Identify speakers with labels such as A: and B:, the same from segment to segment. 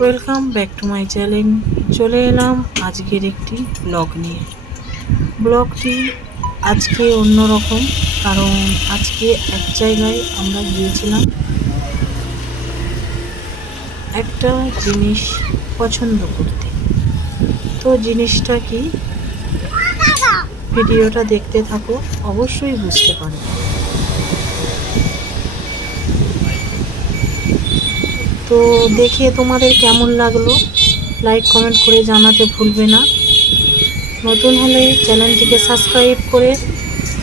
A: Welcome back to my channel চলে এলাম আজকের একটি ব্লগ নিয়ে। ব্লগটি আজকে অন্যরকম, কারণ আজকে এক জায়গায় আমরা গিয়েছিলাম। একটা জিনিস পছন্দ করতে। তো জিনিসটা কি? ভিডিওটা দেখতে থাকো, অবশ্যই বুঝতে পারবে। তো দেখে তোমাদের কেমন লাগল? লাইক কমেন্ট করে জানাতে ভুলবে না। নতুন হলে চ্যানেলটিকে সাবস্ক্রাইব করে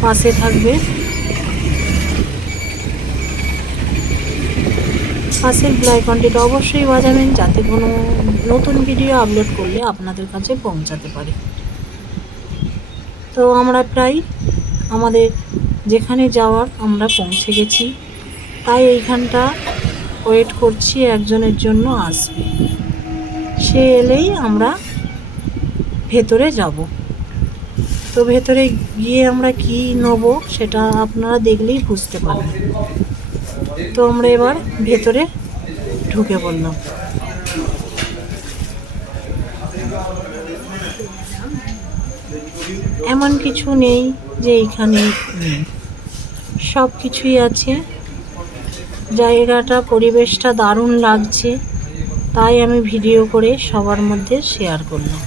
A: পাশে থাকবে। পাশের ব্লাইকনটিটা অবশ্যই বাজাবেন যাতে কোনো নতুন ভিডিও আপলোড করলে আপনাদের কাছে পৌঁছাতে পারে। তো আমরা প্রায় আমাদের যেখানে যাওয়ার আমরা পৌঁছে গেছি। তাই এইখানটা ওয়েট করছি, একজনের জন্য আসবে। সে এলেই আমরা ভেতরে যাব। তো ভেতরে গিয়ে আমরা কি নেব সেটা আপনারা দেখলেই বুঝতে পারবেন। তো আমরা এবার ভেতরে ঢুকে পড়লাম। এমন কিছু নেই যে এইখানে নেই। সব কিছুই আছে। জায়গাটা, পরিবেশটা দারুণ লাগছে। তাই আমি ভিডিও করে সবার মধ্যে শেয়ার করলাম।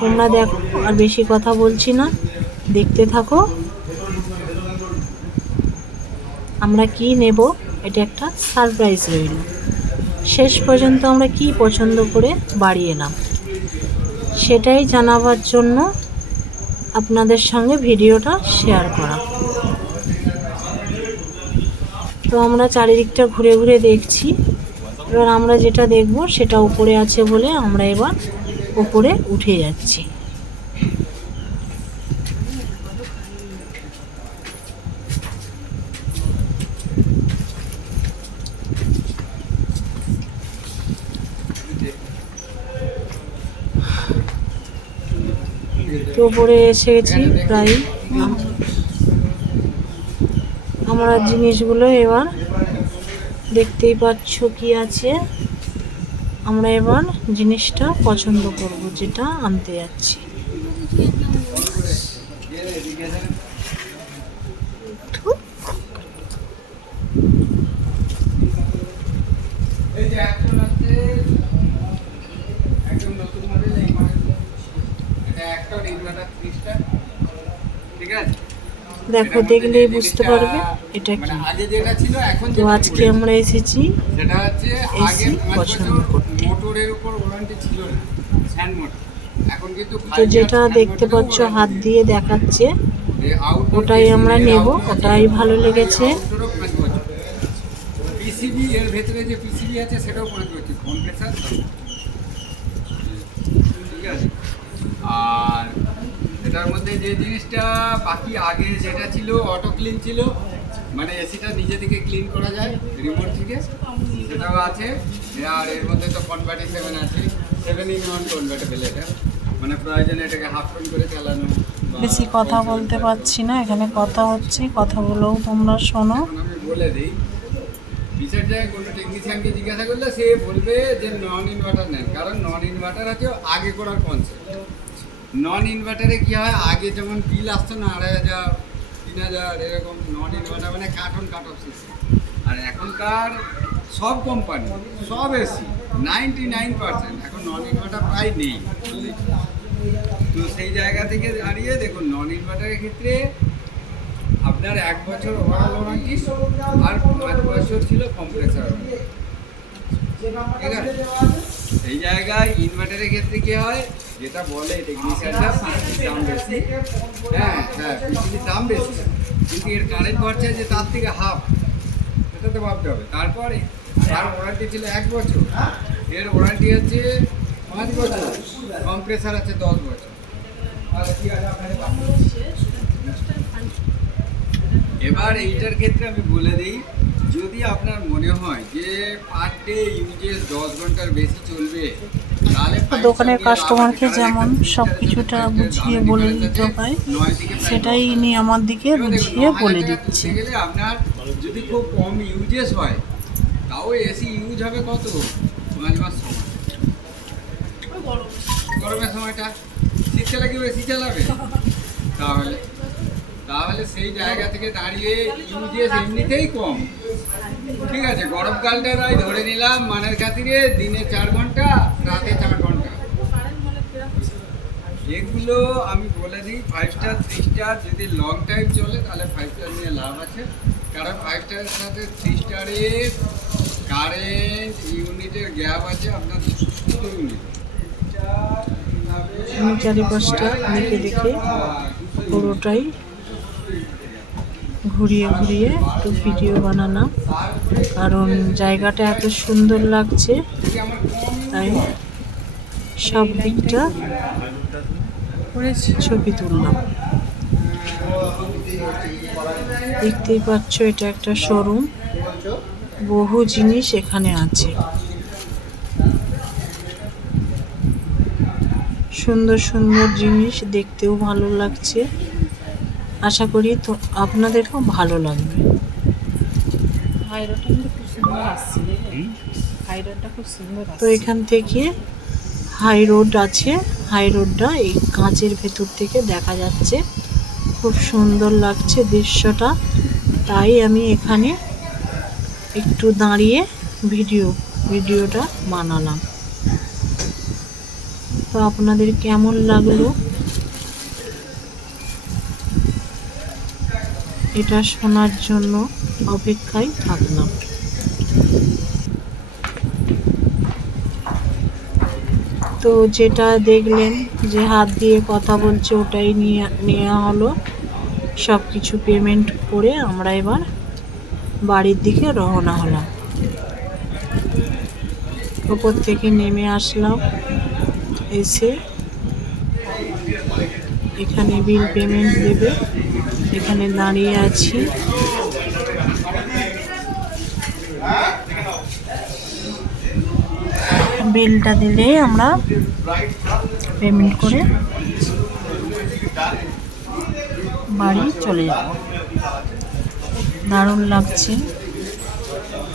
A: তোমরা দেখো, আর বেশি কথা বলছি না। দেখতে থাকো। আমরা কি নেব, এটা একটা সারপ্রাইজ রইল। শেষ পর্যন্ত আমরা কি পছন্দ করে বাড়ি এলাম? সেটাই জানাবার জন্য আপনাদের সঙ্গে ভিডিওটা শেয়ার করা। তো আমরা চারিদিকটা ঘুরে ঘুরে দেখছি। এবার আমরা যেটা দেখব সেটা উপরে আছে বলে আমরা এবার উপরে উঠে যাচ্ছি। তো উপরে এসে গেছি প্রায়। আমরা জিনিসগুলো এবার দেখতেই পাচ্ছ কি আছে। আমরা এবার জিনিসটা পছন্দ করব, যেটা আনতে যাচ্ছি।
B: এই যে এখন আছে একদম নতুন মডেল এই মডেল এটা একটা ইনভার্টার ত্রিশটা ঠিক আছে
A: দেখো দেখলেই বুঝতে পারবে এটা কি।
B: মানে এখন
A: তো আজকে আমরা এসেছি
B: পাঁচ
A: পছন্দ করতে। তো যেটা দেখতে পাচ্ছ হাত দিয়ে দেখাচ্ছে ওটাই আমরা নেব, ওটাই ভালো লেগেছে।
B: PCB এর ভেতরে যে পিসিবি আছে সেটাও কম্প্রেসার ঠিক আছে আর এটার মধ্যে যে জিনিসটা বাকি আগে যেটা ছিল অটো ক্লিন ছিল মানে এসিটা নিজে থেকে ক্লিন করা যায় রিমোট থেকে সেটাও আছে। আর এর মধ্যে তো কনভার্টি সেভেন আছে। সেভেন ইন ওয়ান কনভার্টেবল এটা। মানে প্রয়োজনে এটাকে হাফ টোন করে চালানো
A: বেশি কথা বলতে পারছি না এখানে কথা হচ্ছে কথাগুলোও তোমরা শোনো।
B: আমি বলে দিই বিশেষ জায়গায় কোনো টেকনিশিয়ানকে জিজ্ঞাসা করলে সে বলবে যে নন ইনভার্টার নেন কারণ নন ইনভার্টার আছে আগে করার কনসেপ্ট নন ইনভার্টারে কি হয়? আগে যেমন বিল আসতো না, আড়াই হাজার, তিন হাজার, এরকম নন ইনভার্টার মানে কার্টন কাট অফ সিস্টেম আর এখনকার সব কোম্পানি সব এসি নাইনটি নাইন পার্সেন্ট এখন নন ইনভার্টার প্রায় নেই তো সেই জায়গা থেকে দাঁড়িয়ে দেখুন নন ইনভার্টারের ক্ষেত্রে আপনার এক বছর ওভারঅল আর পাঁচ বছর ছিল কম্প্রেসার ঠিক আছে? এই জায়গায় ইনভার্টারের ক্ষেত্রে কি হয়? যেটা বলে টেকনিশিয়ানরা পিসির দাম বেশি। হ্যাঁ হ্যাঁ পিসির দাম বেশি। কিন্তু এর কারেন্ট খরচা যে তার থেকে হাফ সেটা তো ভাবতে হবে। তারপরে, তার ওয়ারেন্টি ছিল এক বছর। এর ওয়ারেন্টি হচ্ছে পাঁচ বছর। কম্প্রেসার আছে দশ বছর। এবার এইটার ক্ষেত্রে আমি বলে দিই যদি আপনার মনে হয় যে পার ডে ইউজেস দশ ঘণ্টার বেশি চলবে তাহলে
A: দোকানের কাস্টমারকে যেমন সব কিছুটা বুঝিয়ে বলে দিতে হয় সেটাই ইনি আমার দিকে বুঝিয়ে বলে দিচ্ছে।
B: আপনার যদি যদি খুব কম ইউজেস হয় তাও এসি ইউজ হবে কত? পাঁচ মাস সময় গরমের সময়টা। শীতকালে কেউ এসি চালাবে? তাহলে তাহলে সেই জায়গা থেকে দাঁড়িয়ে ইউজেস এমনিতেই কম। ঠিক আছে গরমকালটা তাই ধরে নিলাম মানের খাতিরে দিনে চার ঘণ্টা রাতে চার ঘণ্টা। এগুলো আমি বলে দিই ফাইভ স্টার থ্রি স্টার যদি লং টাইম চলে তাহলে ফাইভ স্টার নিয়ে লাভ আছে। কারণ ফাইভ স্টারের সাথে থ্রি স্টারের কারেন্ট ইউনিটের গ্যাপ আছে আপনার দুটো ইউনিট
A: চারিপাশটা দেখে দেখে পুরোটাই ঘুরিয়ে ঘুরিয়ে একটু ভিডিও বানালাম। কারণ জায়গাটা এত সুন্দর লাগছে, তাই সব দিকটা ছবি তুললাম। দেখতেই পাচ্ছ, এটা একটা শোরুম। বহু জিনিস এখানে আছে। সুন্দর সুন্দর জিনিস দেখতেও ভালো লাগছে। আশা করি তো আপনাদেরও ভালো লাগবে।
C: হাইরোডটা কিন্তু খুব সুন্দর আসছে হাইরোডটা খুব সুন্দর
A: তো এখান থেকে হাই রোড আছে হাই রোডটা এই কাঁচের ভেতর থেকে দেখা যাচ্ছে। খুব সুন্দর লাগছে দৃশ্যটা তাই আমি এখানে একটু দাঁড়িয়ে ভিডিও ভিডিওটা বানালাম। তো আপনাদের কেমন লাগল? এটা শোনার জন্য অপেক্ষায় থাকলাম। তো যেটা দেখলেন যে হাত দিয়ে কথা বলছে ওটাই নিয়ে নেওয়া হলো। সব কিছু পেমেন্ট করে আমরা এবার বাড়ির দিকে রওনা হলাম। ওপর থেকে নেমে আসলাম, এসে এখানে বিল পেমেন্ট দেবে। এখানে দাঁড়িয়ে আছি। বিলটা দিলে আমরা পেমেন্ট করে বাড়ি চলে যাব। দারুণ লাগছে।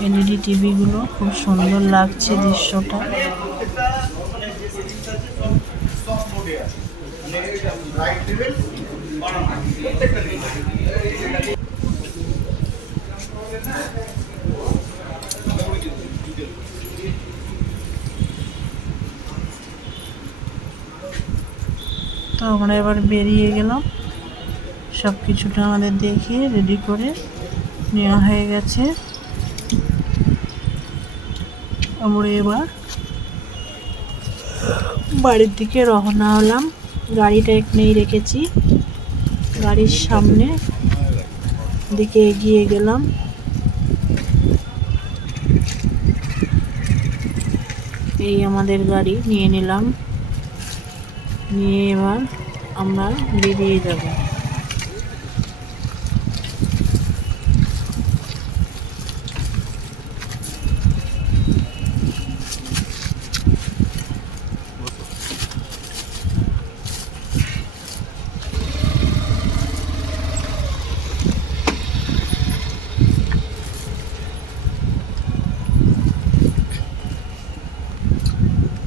A: এলইডি টিভিগুলো খুব সুন্দর লাগছে দৃশ্যটা। তো আমরা এবার বেরিয়ে গেলাম। সব কিছুটা আমাদের দেখে রেডি করে নেওয়া হয়ে গেছে। আমরা এবার বাড়ির দিকে রওনা হলাম। গাড়িটা এখানেই রেখেছি। গাড়ির সামনে দিকে এগিয়ে গেলাম। এই আমাদের গাড়ি নিয়ে নিলাম। নিয়ে এবার আমরা বেরিয়ে যাব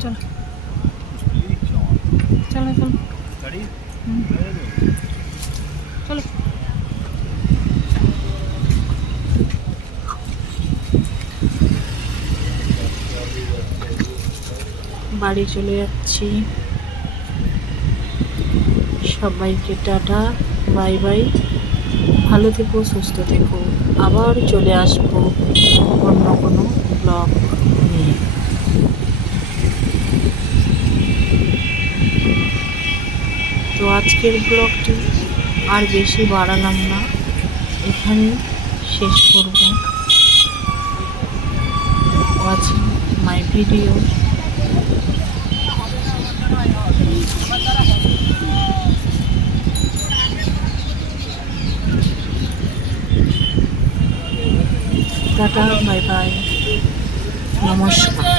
A: চলো চলো চলো হুম। চলো। বাড়ি চলে যাচ্ছি। সবাইকে টাটা, বাই বাই। ভালো থেকো, সুস্থ থেকো। আবার চলে আসব অন্য কোনো ব্লগ নিয়ে। তো আজকের ব্লগটি আর বেশি বাড়ালাম না। এখানে শেষ করব। Watching my video tata bye bye নমস্কার।